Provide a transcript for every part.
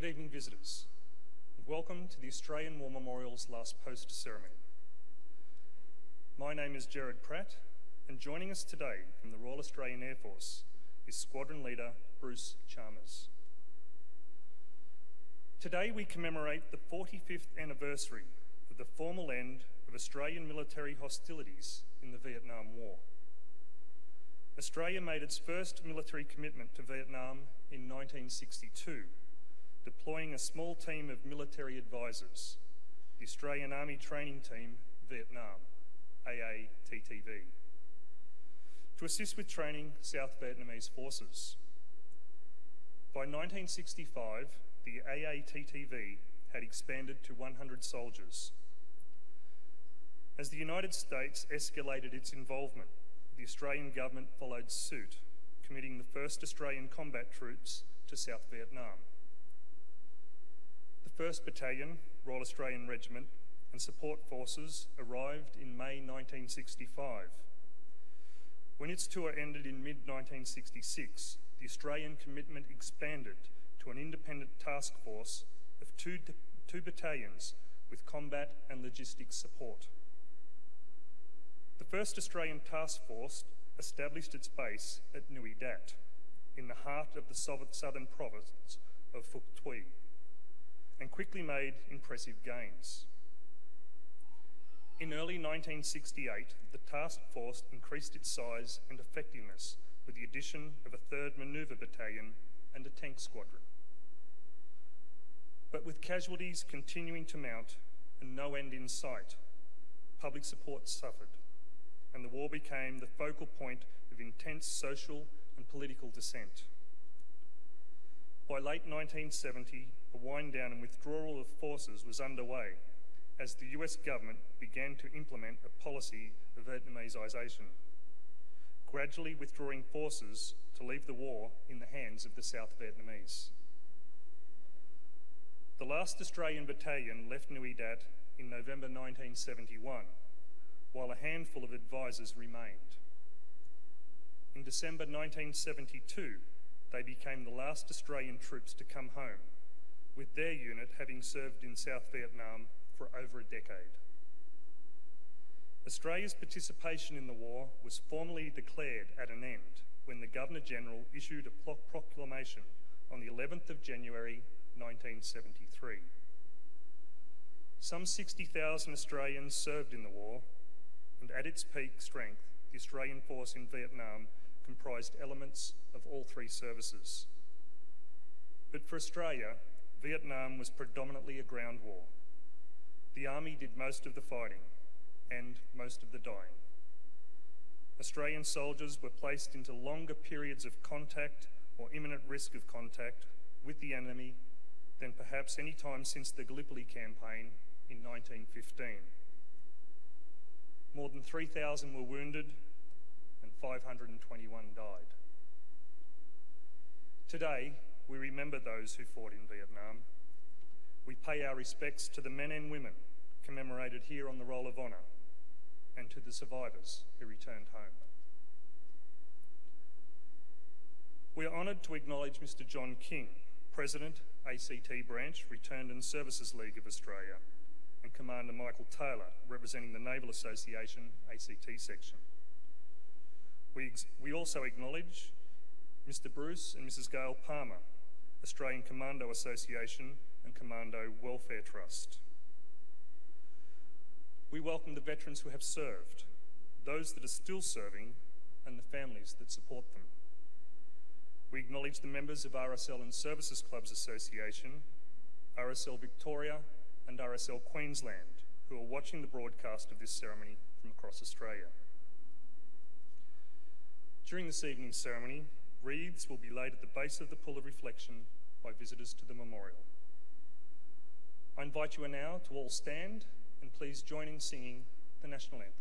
Good evening, visitors, and welcome to the Australian War Memorial's last post ceremony. My name is Gerard Pratt, and joining us today from the Royal Australian Air Force is Squadron Leader Bruce Chalmers. Today we commemorate the 45th anniversary of the formal end of Australian military hostilities in the Vietnam War. Australia made its first military commitment to Vietnam in 1962, deploying a small team of military advisors, the Australian Army Training Team Vietnam, AATTV, to assist with training South Vietnamese forces. By 1965, the AATTV had expanded to 100 soldiers. As the United States escalated its involvement, the Australian government followed suit, committing the first Australian combat troops to South Vietnam. The 1st Battalion, Royal Australian Regiment, and support forces arrived in May 1965. When its tour ended in mid-1966, the Australian commitment expanded to an independent task force of two battalions with combat and logistics support. The 1st Australian Task Force established its base at Nui Dat, in the heart of the southern province of Phuoc Tuy, and quickly made impressive gains. In early 1968, the task force increased its size and effectiveness with the addition of a 3rd Manoeuvre Battalion and a tank squadron. But with casualties continuing to mount and no end in sight, public support suffered, and the war became the focal point of intense social and political dissent. By late 1970, a wind-down and withdrawal of forces was underway as the US government began to implement a policy of Vietnamisation, gradually withdrawing forces to leave the war in the hands of the South Vietnamese. The last Australian battalion left Nui Dat in November 1971, while a handful of advisors remained. In December 1972, they became the last Australian troops to come home, with their unit having served in South Vietnam for over a decade. Australia's participation in the war was formally declared at an end when the Governor-General issued a proclamation on the 11th of January 1973. Some 60,000 Australians served in the war, and at its peak strength, the Australian force in Vietnam comprised elements of all 3 services. But for Australia, Vietnam was predominantly a ground war. The Army did most of the fighting and most of the dying. Australian soldiers were placed into longer periods of contact or imminent risk of contact with the enemy than perhaps any time since the Gallipoli campaign in 1915. More than 3,000 were wounded and 521 died. Today, we remember those who fought in Vietnam. We pay our respects to the men and women commemorated here on the Roll of Honour and to the survivors who returned home. We are honoured to acknowledge Mr. John King, President, ACT Branch, Returned and Services League of Australia, and Commander Michael Taylor, representing the Naval Association ACT section. We also acknowledge Mr. Bruce and Mrs. Gail Palmer, Australian Commando Association and Commando Welfare Trust. We welcome the veterans who have served, those that are still serving, and the families that support them. We acknowledge the members of RSL and Services Clubs Association, RSL Victoria, and RSL Queensland, who are watching the broadcast of this ceremony from across Australia. During this evening's ceremony, wreaths will be laid at the base of the pool of reflection by visitors to the memorial. I invite you now to all stand and please join in singing the National Anthem.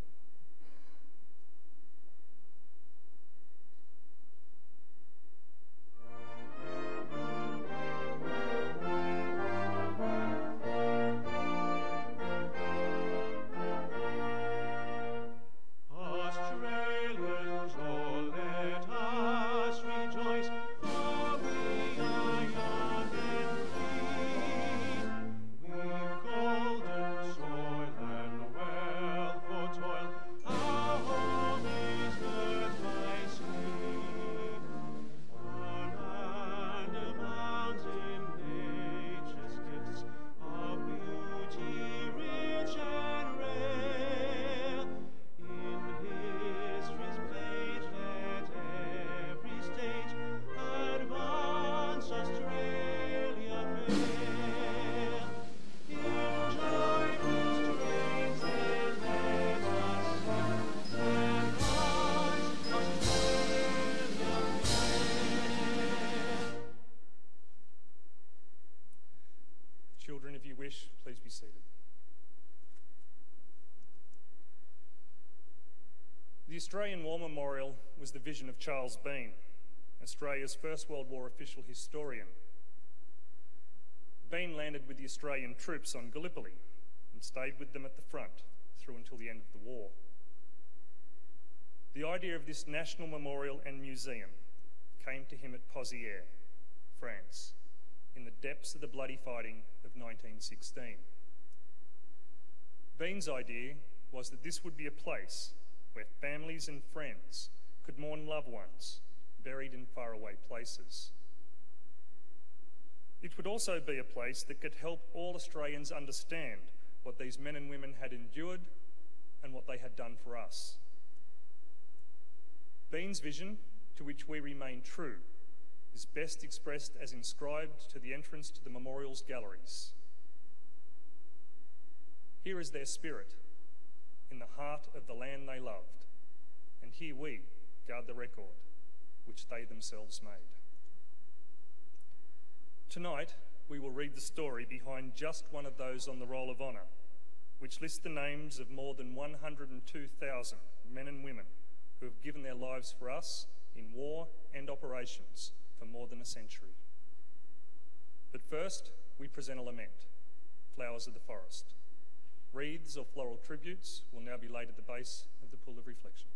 Rejoice, for we are young and free. wish, please be seated. The Australian War Memorial was the vision of Charles Bean, Australia's First World War official historian. Bean landed with the Australian troops on Gallipoli and stayed with them at the front through until the end of the war. The idea of this national memorial and museum came to him at Pozières, France, in the depths of the bloody fighting of 1916. Bean's idea was that this would be a place where families and friends could mourn loved ones buried in faraway places. It would also be a place that could help all Australians understand what these men and women had endured and what they had done for us. Bean's vision, to which we remain true, is best expressed as inscribed to the entrance to the memorial's galleries. Here is their spirit, in the heart of the land they loved, and here we guard the record which they themselves made. Tonight, we will read the story behind just one of those on the Roll of Honour, which lists the names of more than 102,000 men and women who have given their lives for us in war and operations for more than a century. But first, we present a lament, Flowers of the Forest. Wreaths or floral tributes will now be laid at the base of the pool of reflection.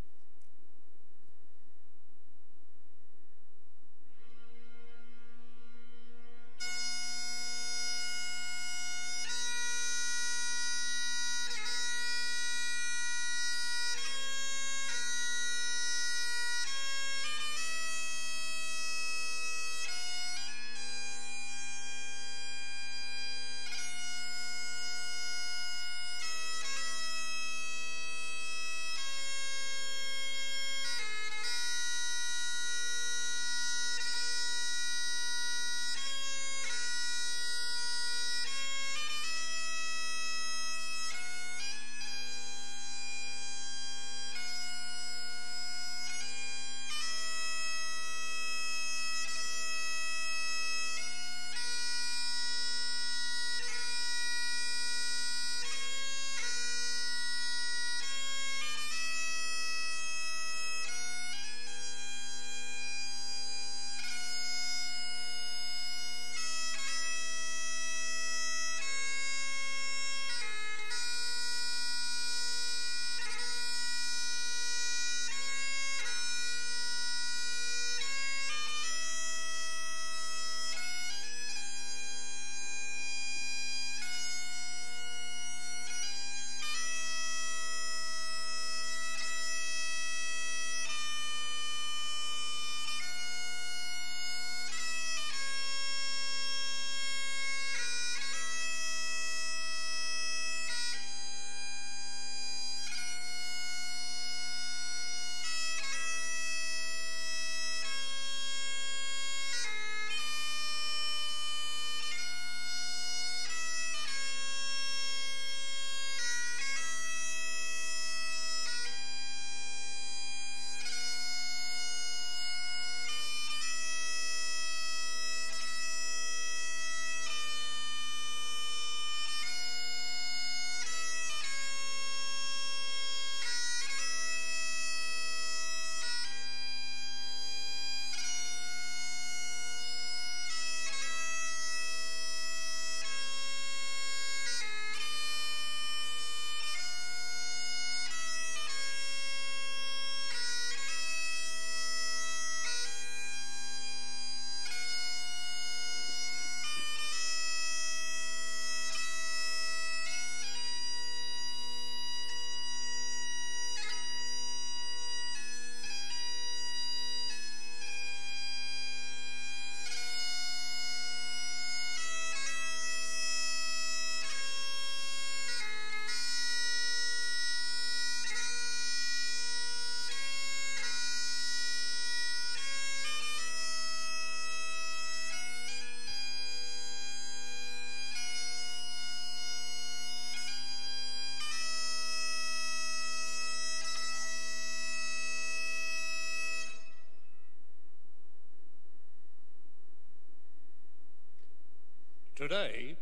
Today,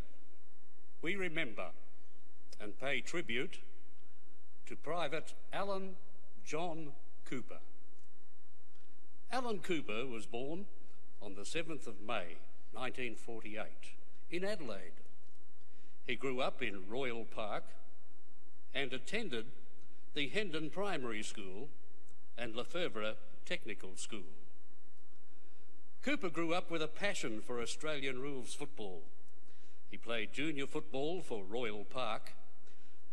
we remember and pay tribute to Private Alan John Cooper. Alan Cooper was born on the 7th of May 1948 in Adelaide. He grew up in Royal Park and attended the Hendon Primary School and Lefevre Technical School. Cooper grew up with a passion for Australian rules football. He played junior football for Royal Park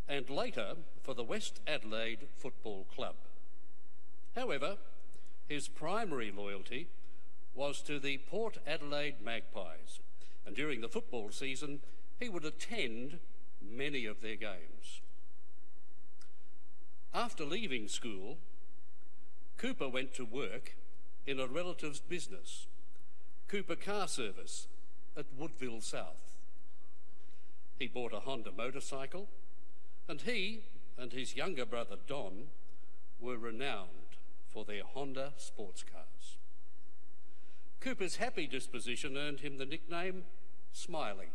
and later for the West Adelaide Football Club. However, his primary loyalty was to the Port Adelaide Magpies, and during the football season he would attend many of their games. After leaving school, Cooper went to work in a relative's business, Cooper Car Service at Woodville South. He bought a Honda motorcycle, and he and his younger brother Don were renowned for their Honda sports cars. Cooper's happy disposition earned him the nickname Smiley.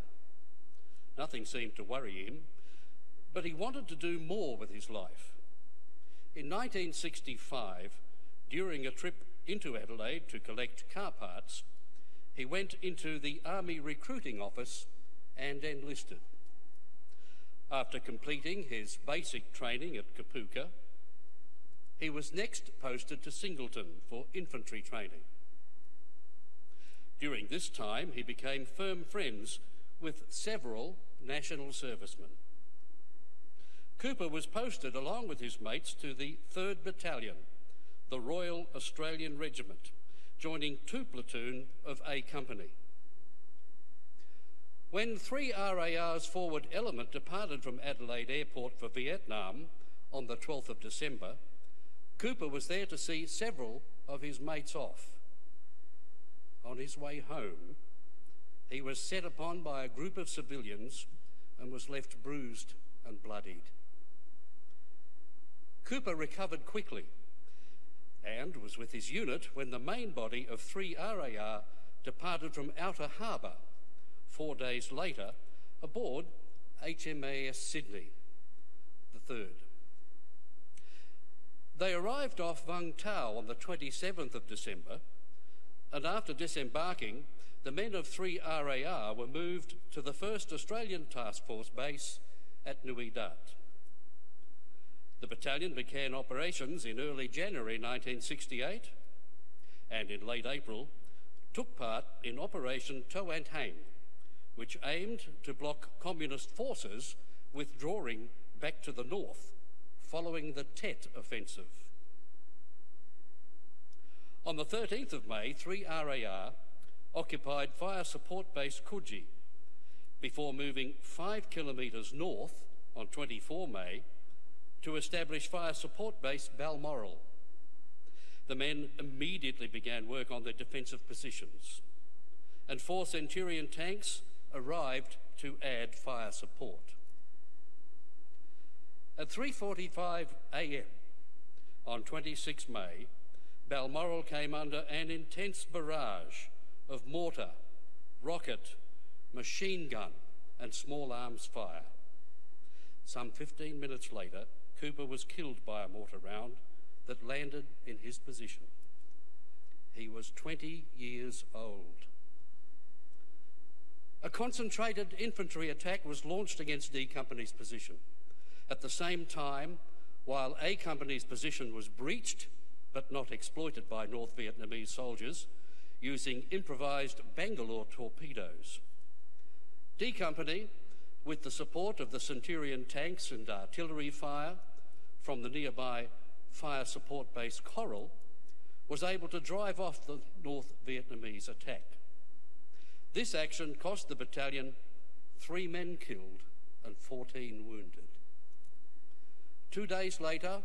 Nothing seemed to worry him, but he wanted to do more with his life. In 1965, during a trip into Adelaide to collect car parts, he went into the Army Recruiting Office and enlisted. After completing his basic training at Kapooka, he was next posted to Singleton for infantry training. During this time, he became firm friends with several national servicemen. Cooper was posted along with his mates to the 3rd Battalion, the Royal Australian Regiment, joining 2 platoon of A Company. When 3 RAR's forward element departed from Adelaide Airport for Vietnam on the 12th of December, Cooper was there to see several of his mates off. On his way home, he was set upon by a group of civilians and was left bruised and bloodied. Cooper recovered quickly and was with his unit when the main body of 3 RAR departed from Outer Harbour 4 days later aboard HMAS Sydney, the 3rd. They arrived off Vung Tau on the 27th of December, and after disembarking, the men of 3 RAR were moved to the 1st Australian Task Force base at Nui Dat. The battalion began operations in early January 1968 and in late April took part in Operation To and Hang, which aimed to block communist forces withdrawing back to the north following the Tet offensive. On the 13th of May, 3 RAR occupied fire support base Coogee before moving 5 kilometres north on 24 May to establish fire support base Balmoral. The men immediately began work on their defensive positions, and 4 Centurion tanks arrived to add fire support. At 3:45 a.m. on 26 May, Balmoral came under an intense barrage of mortar, rocket, machine gun and small arms fire. Some 15 minutes later, Cooper was killed by a mortar round that landed in his position. He was 20 years old. A concentrated infantry attack was launched against D Company's position. At the same time, while A Company's position was breached but not exploited by North Vietnamese soldiers using improvised Bangalore torpedoes, D Company, with the support of the Centurion tanks and artillery fire from the nearby fire support base Coral, was able to drive off the North Vietnamese attack. This action cost the battalion 3 men killed and 14 wounded. 2 days later,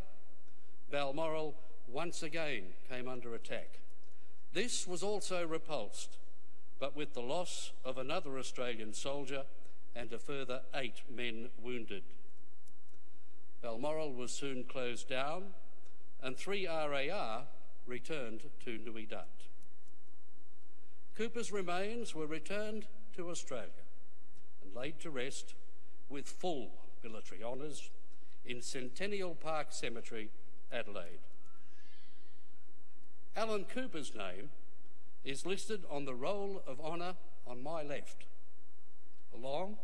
Balmoral once again came under attack. This was also repulsed, but with the loss of another Australian soldier and a further 8 men wounded. Balmoral was soon closed down and 3 RAR returned to Nui Dat. Cooper's remains were returned to Australia and laid to rest with full military honours in Centennial Park Cemetery, Adelaide. Alan Cooper's name is listed on the roll of honour on my left, along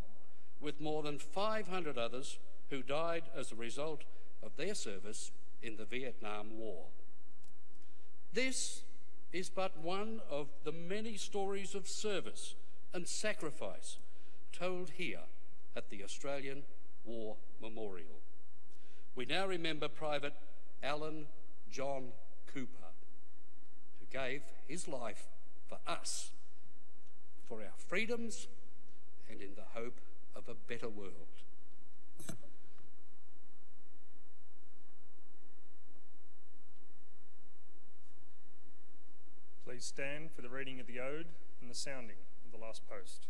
with more than 500 others who died as a result of their service in the Vietnam War. This is but one of the many stories of service and sacrifice told here at the Australian War Memorial. We now remember Private Alan John Cooper, who gave his life for us, for our freedoms, and in the hope of a better world. Please stand for the reading of the ode and the sounding of the last post.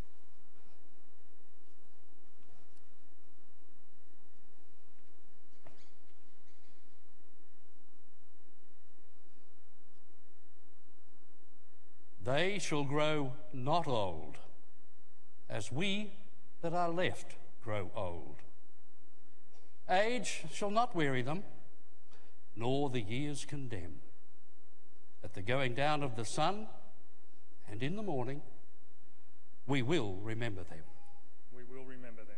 They shall grow not old, as we that are left grow old. Age shall not weary them, nor the years condemn. At the going down of the sun and in the morning, we will remember them. We will remember them.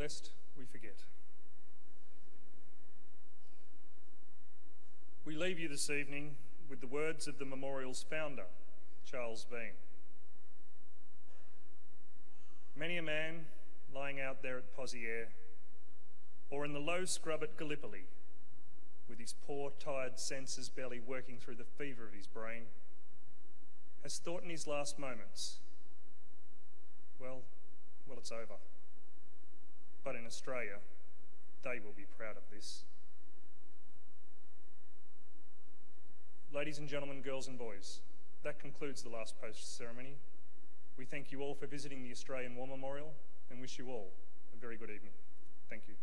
Lest we forget. We leave you this evening with the words of the memorial's founder, Charles Bean. Many a man lying out there at Pozières, or in the low scrub at Gallipoli, with his poor, tired senses barely working through the fever of his brain, has thought in his last moments, well, it's over. But in Australia, they will be proud of this. Ladies and gentlemen, girls and boys, that concludes the last post ceremony. We thank you all for visiting the Australian War Memorial and wish you all a very good evening. Thank you.